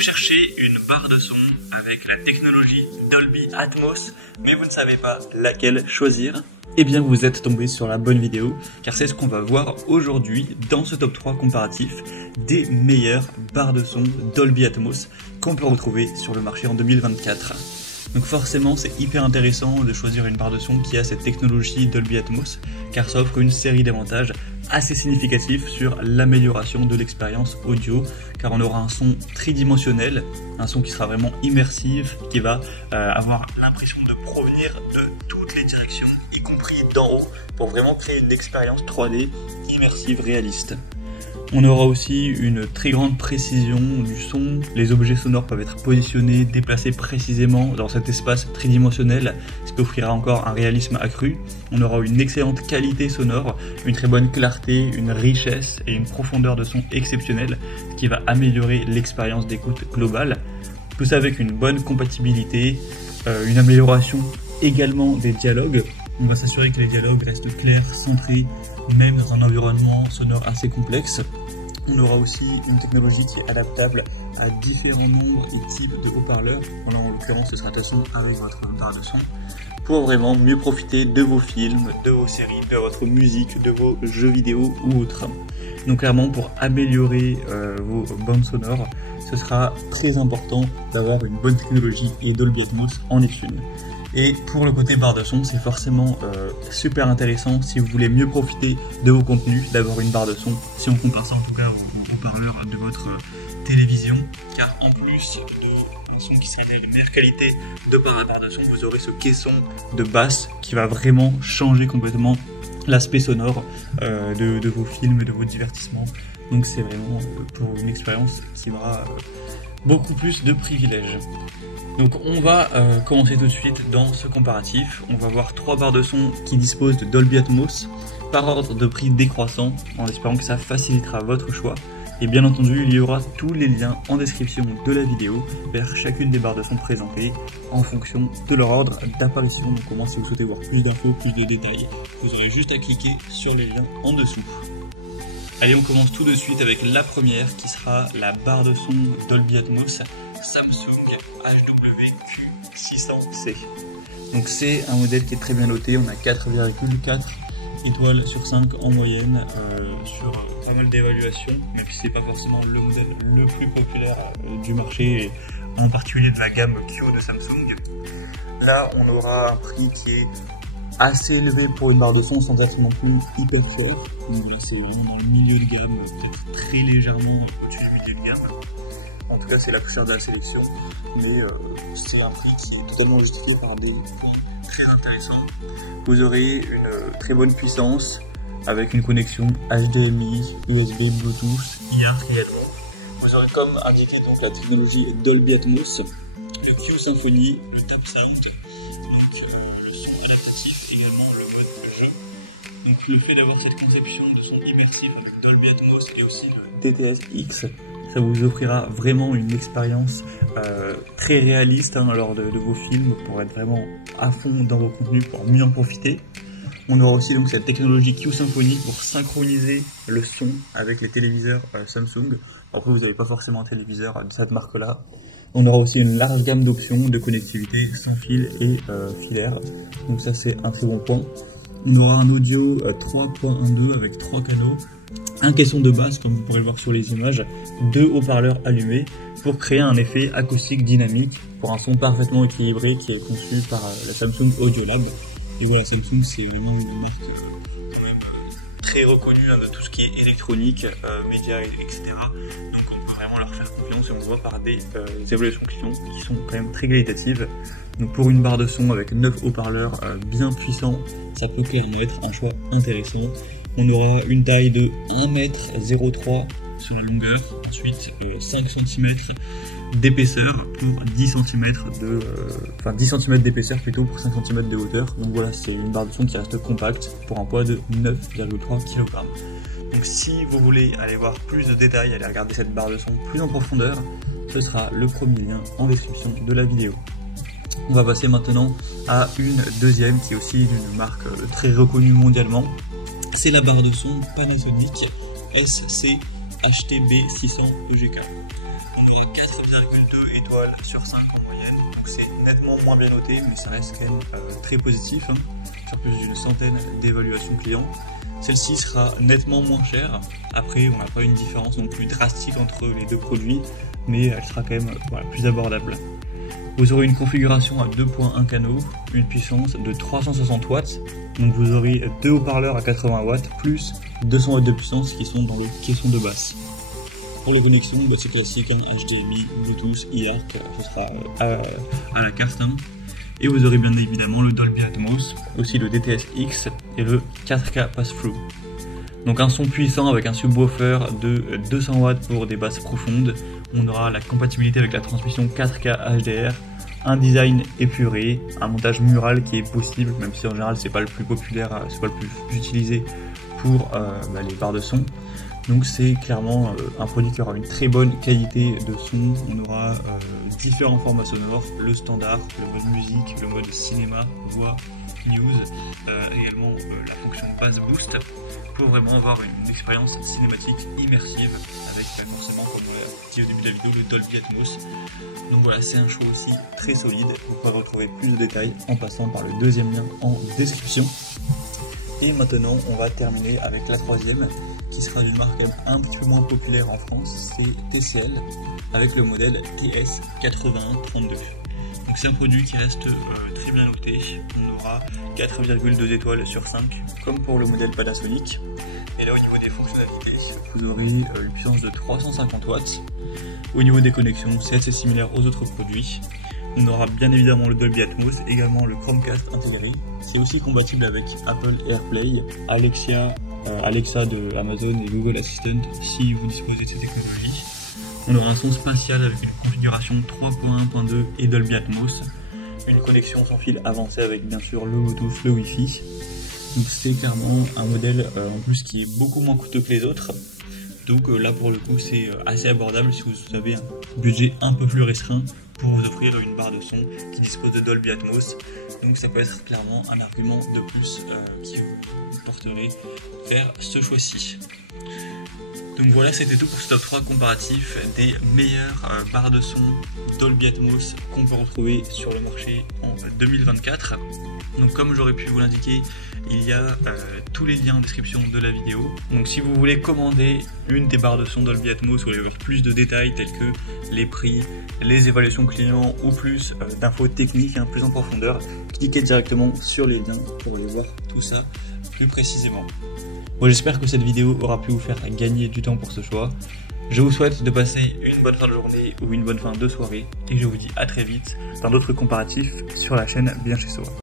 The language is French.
Vous cherchez une barre de son avec la technologie Dolby Atmos, mais vous ne savez pas laquelle choisir? Eh bien vous êtes tombé sur la bonne vidéo, car c'est ce qu'on va voir aujourd'hui dans ce top 3 comparatif des meilleures barres de son Dolby Atmos qu'on peut retrouver sur le marché en 2024. Donc forcément c'est hyper intéressant de choisir une barre de son qui a cette technologie Dolby Atmos, car ça offre une série d'avantages assez significatifs sur l'amélioration de l'expérience audio, car on aura un son tridimensionnel, un son qui sera vraiment immersif, qui va avoir l'impression de provenir de toutes les directions, y compris d'en haut, pour vraiment créer une expérience 3D immersive réaliste. On aura aussi une très grande précision du son, les objets sonores peuvent être positionnés, déplacés précisément dans cet espace tridimensionnel, ce qui offrira encore un réalisme accru. On aura une excellente qualité sonore, une très bonne clarté, une richesse et une profondeur de son exceptionnelle, ce qui va améliorer l'expérience d'écoute globale. Tout ça avec une bonne compatibilité, une amélioration également des dialogues. On va s'assurer que les dialogues restent clairs, centrés, même dans un environnement sonore assez complexe. On aura aussi une technologie qui est adaptable à différents nombres et types de haut-parleurs. Là, en l'occurrence, ce sera de toute façon avec votre barre de son, pour vraiment mieux profiter de vos films, de vos séries, de votre musique, de vos jeux vidéo ou autres. Donc clairement, pour améliorer vos bandes sonores, ce sera très important d'avoir une bonne technologie, et Dolby Atmos en est une. Et pour le côté barre de son, c'est forcément super intéressant si vous voulez mieux profiter de vos contenus, d'avoir une barre de son, si on compare ça en tout cas aux haut-parleurs de votre télévision, car en plus d'un son qui sera de meilleure qualité de par la barre de son, vous aurez ce caisson de basse qui va vraiment changer complètement l'aspect sonore de vos films, de vos divertissements. Donc c'est vraiment pour une expérience qui aura beaucoup plus de privilèges. Donc on va commencer tout de suite dans ce comparatif. On va voir 3 barres de son qui disposent de Dolby Atmos par ordre de prix décroissant, en espérant que ça facilitera votre choix. Et bien entendu, il y aura tous les liens en description de la vidéo vers chacune des barres de son présentées en fonction de leur ordre d'apparition. Donc au moins, si vous souhaitez voir plus d'infos, plus de détails, vous aurez juste à cliquer sur les liens en dessous. Allez, on commence tout de suite avec la première qui sera la barre de son Dolby Atmos Samsung HWQ600C. Donc c'est un modèle qui est très bien noté, on a 4,4 étoiles sur 5 en moyenne sur pas mal d'évaluations, même si c'est pas forcément le modèle le plus populaire du marché, et en particulier de la gamme Q de Samsung. Là on aura un prix qui est assez élevé pour une barre de son sans être non plus hyper cher. Donc là c'est dans le milieu de gamme, peut-être très légèrement au-dessus du milieu de gamme. En tout cas c'est la plus chère de la sélection, mais c'est un prix qui est totalement justifié par des prix très intéressants. Vous aurez une très bonne puissance avec une connexion HDMI, USB, Bluetooth, IA également. Vous aurez comme indiqué donc la technologie Dolby Atmos, le Q Symphony, le Tap Sound, donc le son adaptatif, également le mode jeu. Donc le fait d'avoir cette conception de son immersif avec Dolby Atmos et aussi le DTS-X, ça vous offrira vraiment une expérience très réaliste lors de vos films, pour être vraiment à fond dans vos contenus, pour mieux en profiter. On aura aussi donc cette technologie Q Symphony pour synchroniser le son avec les téléviseurs Samsung. Après vous n'avez pas forcément un téléviseur de cette marque là. On aura aussi une large gamme d'options de connectivité sans fil et filaire. Donc ça c'est un très bon point. On aura un audio 3.12 avec 3 canaux, un caisson de basse comme vous pourrez le voir sur les images, 2 haut-parleurs allumés pour créer un effet acoustique dynamique pour un son parfaitement équilibré qui est conçu par la Samsung Audiolab. Et voilà, Samsung c'est vraiment une marque quand même très reconnue de tout ce qui est électronique, médias, etc. Donc on peut vraiment leur faire confiance et on le voit par des évaluations clients qui sont quand même très qualitatives. Donc pour une barre de son avec 9 haut-parleurs bien puissants, ça peut clairement être un choix intéressant. On aura une taille de 1,03 m sur la longueur, ensuite 5 cm d'épaisseur pour 10 cm d'épaisseur plutôt pour 5 cm de hauteur. Donc voilà, c'est une barre de son qui reste compacte pour un poids de 9,3 kg. Donc si vous voulez aller voir plus de détails, aller regarder cette barre de son plus en profondeur, ce sera le premier lien en description de la vidéo. On va passer maintenant à une deuxième qui est aussi d'une marque très reconnue mondialement. C'est la barre de son Panasonic SC HTB600 EGK. On a 4,2 étoiles sur 5 en moyenne, donc c'est nettement moins bien noté, mais ça reste quand même très positif, hein, sur plus d'une centaine d'évaluations clients. Celle-ci sera nettement moins chère. Après, on n'a pas une différence non plus drastique entre les deux produits, mais elle sera quand même plus abordable. Vous aurez une configuration à 2.1 canaux, une puissance de 360 watts, donc vous aurez deux haut-parleurs à 80 watts plus 200 watts de puissance qui sont dans le caisson de basse. Pour la connexion, c'est classique, HDMI, Bluetooth, IARC, ce sera à la carte. Et vous aurez bien évidemment le Dolby Atmos, aussi le DTS-X et le 4K Pass-Through. Donc un son puissant avec un subwoofer de 200 watts pour des basses profondes. On aura la compatibilité avec la transmission 4K HDR, un design épuré, un montage mural qui est possible, même si en général c'est pas le plus populaire, c'est pas le plus utilisé pour les barres de son. Donc c'est clairement un produit qui aura une très bonne qualité de son. On aura différents formats sonores, le standard, le mode musique, le mode cinéma, voix, news, également la fonction bass boost pour vraiment avoir une expérience cinématique immersive avec forcément, comme on l'a dit au début de la vidéo, le Dolby Atmos. Donc voilà, c'est un choix aussi très solide. Vous pourrez retrouver plus de détails en passant par le deuxième lien en description. Et maintenant, on va terminer avec la troisième, qui sera d'une marque un petit peu moins populaire en France, c'est TCL, avec le modèle TS8132. Donc c'est un produit qui reste très bien noté, on aura 4,2 étoiles sur 5, comme pour le modèle Panasonic. Et là au niveau des fonctionnalités, vous aurez une puissance de 350 watts. Au niveau des connexions, c'est assez similaire aux autres produits. On aura bien évidemment le Dolby Atmos, également le Chromecast intégré. C'est aussi compatible avec Apple AirPlay, Alexa de Amazon et Google Assistant si vous disposez de ces technologies. On aura un son spatial avec une configuration 3.1.2 et Dolby Atmos. Une connexion sans fil avancée avec bien sûr le Bluetooth, le Wi-Fi. Donc c'est clairement un modèle en plus qui est beaucoup moins coûteux que les autres. Donc là pour le coup c'est assez abordable si vous avez un budget un peu plus restreint pour vous offrir une barre de son qui dispose de Dolby Atmos. Donc ça peut être clairement un argument de plus qui vous porterait vers ce choix-ci. Donc voilà, c'était tout pour ce top 3 comparatif des meilleures barres de son Dolby Atmos qu'on peut retrouver sur le marché en 2024. Donc comme j'aurais pu vous l'indiquer, il y a tous les liens en description de la vidéo. Donc si vous voulez commander une des barres de son Dolby Atmos avec plus de détails tels que les prix, les évaluations clients ou plus d'infos techniques plus en profondeur, cliquez directement sur les liens pour aller voir tout ça plus précisément. Bon, j'espère que cette vidéo aura pu vous faire gagner du temps pour ce choix. Je vous souhaite de passer une bonne fin de journée ou une bonne fin de soirée et je vous dis à très vite dans d'autres comparatifs sur la chaîne Bien Chez Soi.